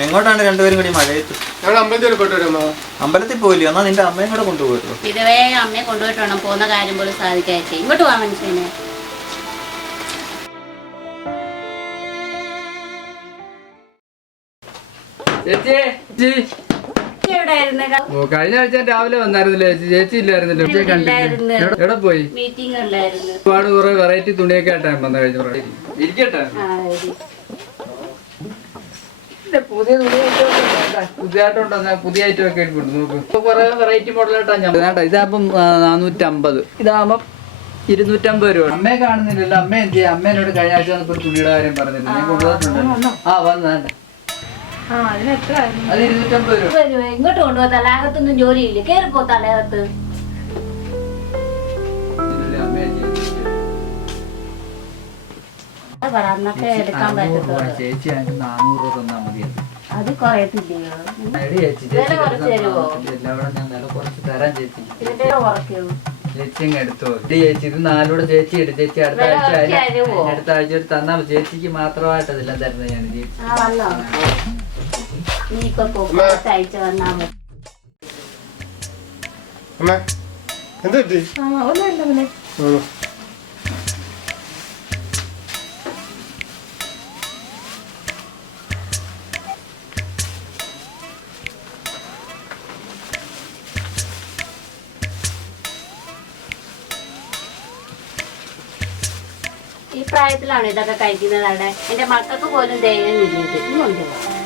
എങ്ങോട്ടാണ് രണ്ടുപേരും കൂടി മഴയത്ത് ഞങ്ങൾ അമ്പലത്തിൽ പോയിട്ട് വരാമോ അമ്പലത്തിൽ പോയില്ലയോ എന്നാ നിന്റെ അമ്മയും കൂടെ കൊണ്ടുപോയിട്ടു? ഇതുവേ അമ്മയെ കൊണ്ടുപോയിട്ട് വേണം. പോകുന്ന കാര്യം പോലും സാധിക്കാതെ. ഇങ്ങോട്ട് പോവാൻ മനുഷ്യനെ. കഴിഞ്ഞ ആഴ്ച രാവിലെ വന്നായിരുന്നില്ലേ ചേച്ചി? ചേച്ചി ഇല്ലായിരുന്നല്ലോ? കണ്ടില്ല. എവിടെ- പോയി? മീറ്റിംഗ് ഉണ്ടായിരുന്നു. ഒരുപാട് കുറെ വെറൈറ്റി തുണിയൊക്കെ ആയിട്ടാണ് വന്ന കഴിഞ്ഞ പ്രാവശ്യം. ഇരിക്കട്ടെ? പുതിയ പുതിയതായിട്ടുണ്ടോ? പുതിയ ഐറ്റം ഒക്കെ നോക്ക്. കുറെ വെറൈറ്റി മോഡലായിട്ടാണ് ഞാൻ കേട്ടോ ഇതാകുമ്പം നാനൂറ്റമ്പത്. ഇതാകുമ്പം ഇരുന്നൂറ്റമ്പത് രൂപ അമ്മയെ കാണുന്നില്ലല്ലോ. അമ്മ എന്ത് ചെയ്യും? അമ്മേനോട് കഴിഞ്ഞ ആഴ്ച ഒരു തുണിയുടെ കാര്യം പറഞ്ഞില്ല ഞാൻ കൊണ്ടുവന്നിട്ടുണ്ടല്ലോ ആ വന്നേണ്ട അത് ഇരുന്നൂറ്റമ്പത് രൂപ. ഇങ്ങോട്ട് തലകത്തൊന്നും ജോലിയില്ല? കേറിപ്പോ തലകത്ത് ചേച്ചി അതിന് നാനൂറ് രൂപ എടി ചേച്ചി വില കുറച്ച് ഇതിന്റെ കുറയ്ക്കൂ ചേച്ചി എടുത്തോ. ഇത് ചേച്ചി ഇത് നാലൂടെ ചേച്ചി എടുത്ത് ചേച്ചി അടുത്ത ആഴ്ച അതിന് അടുത്ത ആഴ്ച ഒരു തന്നാ. ചേച്ചിക്ക് മാത്രമായിട്ട് അതെല്ലാം തരുന്നത് ഞാൻ ചേച്ചി ആ വന്നോ? ഇനിയിപ്പൊ അയച്ചു വന്നാ മതി. അമ്മ എന്ത് പറ്റി ഉം. ഈ പ്രായത്തിലാണ് ഇതൊക്കെ കഴിക്കുന്നത് അവിടെ എന്റെ മക്കൾക്ക് പോലും ഇങ്ങോട്ട് വാ.